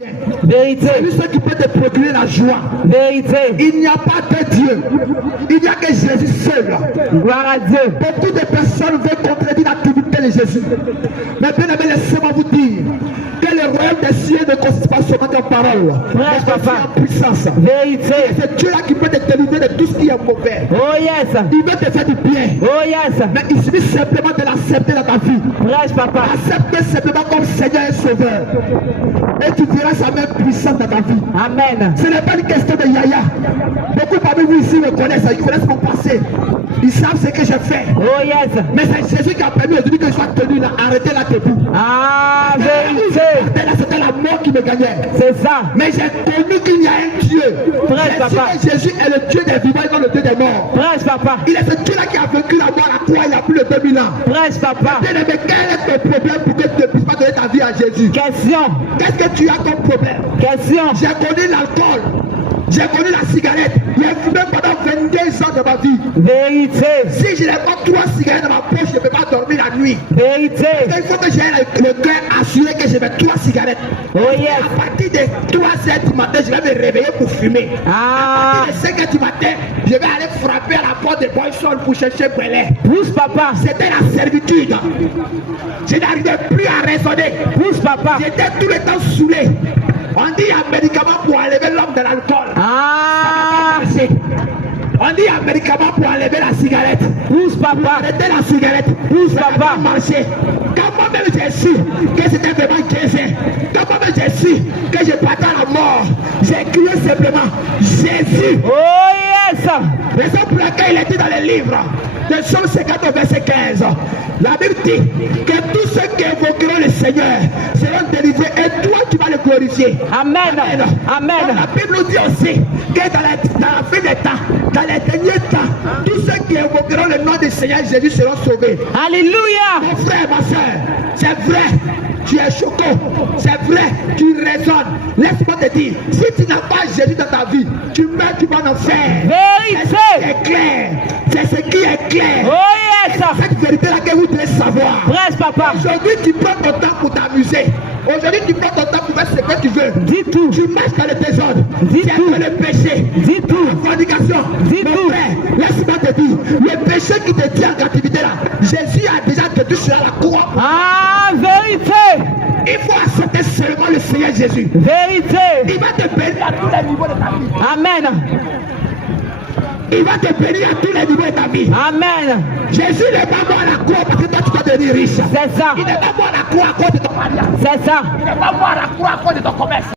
Vérité. C'est lui seul qui peut te procurer la joie. Vérité. Il n'y a pas de Dieu. Il n'y a que Jésus seul. Gloire à Dieu. Beaucoup de personnes veulent contredire l'activité de Jésus. Mais bien aimé, laissez-moi vous dire que le royaume des cieux ne consiste pas seulement en parole, mais aussi en puissance. Vérité. C'est Dieu là qui peut te délivrer de tout ce qui est mauvais. Oh yes. Il veut te faire du bien. Oh yes. Mais il suffit simplement de l'accepter dans ta vie. Prêche, papa. Accepte simplement comme Seigneur et Sauveur. Et tu verras sa main puissante dans ta vie. Amen. Ce n'est pas une question de yaya. Beaucoup parmi vous ici me connaissent, ils connaissent mon passé. Ils savent ce que j'ai fait. Oh yes. Mais c'est Jésus qui a permis aujourd'hui que je sois tenu là, arrêté là debout. Ah, vérité. C'était la mort qui me gagnait. C'est ça. Mais j'ai connu qu'il y a un Dieu. Prêche, papa. Jésus est le Dieu des vivants et non le Dieu des morts. Prêche, papa. Il est ce Dieu-là qui a vaincu la mort à la croix il y a plus de 2000 ans. Prêche, papa. Bien aimé, quel est ton problème pour que tu ne puisses pas donner ta vie à Jésus? Question. Qu'est-ce que tu as comme problème? Question. J'ai connu l'alcool. J'ai connu la cigarette. J'ai fumé pendant 22 ans de ma vie. Vérité. Si je n'ai pas 3 cigarettes dans ma poche, je ne peux pas dormir la nuit. Vérité. Il faut que j'ai le cœur assuré que je mets 3 cigarettes. Oh yes. À partir de 3 heures du matin, je vais me réveiller pour fumer. Ah. À partir de 5 heures du matin, je vais aller frapper à la porte de Boyson pour chercher Belay. Pousse, papa. C'était la servitude. Je n'arrivais plus à raisonner. Pousse, papa. J'étais tout le temps saoulé. On dit il y a un médicament pour enlever l'homme de l'alcool. Ah. On dit un médicament pour enlever la cigarette. Pousse, papa. Arrêtez la cigarette. Pousse, papa. Marcher. Quand moi-même j'ai su que c'était vraiment 15 ans, quand moi-même j'ai su que je partais à la mort, j'ai crié simplement Jésus. Oh yes. Raison pour laquelle il est dit dans les livres de Somme 50 au verset 15. La Bible dit que tous ceux qui invoqueront le Seigneur seront délivrés et toi tu vas le glorifier. Amen. Amen. Donc, la Bible nous dit aussi que dans la fin des temps, dans les derniers temps, tous ceux qui invoqueront le nom du Seigneur Jésus seront sauvés. Alléluia. Mon frère, ma soeur, c'est vrai. Tu es choqué, c'est vrai, tu raisonnes. Laisse-moi te dire, si tu n'as pas Jésus dans ta vie, tu meurs, tu vas en enfer. Vérité. C'est clair, c'est ce qui est clair. Oh yes. C'est cette vérité-là que vous devez savoir. Prêche, papa. Aujourd'hui, tu prends ton temps pour t'amuser. Aujourd'hui, tu prends ton temps pour faire ce que tu veux. Dis tout. Tu marches dans le désordre. Dis tu es tout. dans le péché. Dis tout. La fornication. Dis Mon tout. frère, laisse-moi te dire, le péché qui te tient en captivité là, Jésus a déjà détruit sur la croix. Ah, vérité. Il faut accepter seulement le Seigneur Jésus. Vérité. Il va te bénir à tous les niveaux de ta vie. Amen. Il va te bénir à tous les niveaux de ta vie. Amen. Jésus n'est pas mort à la croix parce que toi tu dois devenir riche. C'est ça. Il n'est pas mort à la croix à cause de ton mariage. C'est ça. Il n'est pas mort à la croix à cause de ton commerce.